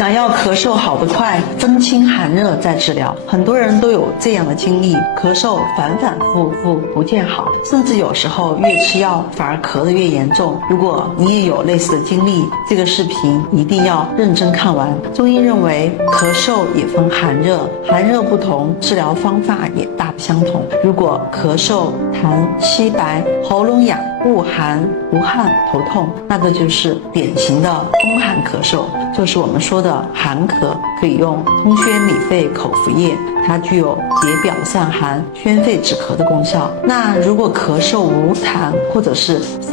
想要咳嗽好得快，分清寒热再治疗。很多人都有这样的经历，咳嗽反反复复不见好，甚至有时候越吃药反而咳得越严重。如果你也有类似的经历，这个视频一定要认真看完。中医认为咳嗽也分寒热，寒热不同，治疗方法也大不相同。如果咳嗽、痰稀白、喉咙痒、恶寒、无汗、头痛，那个就是典型的风寒咳嗽，就是我们说的寒咳，可以用通宣理肺口服液，它具有解表散寒、宣肺止咳的功效。那如果咳嗽无痰或者是少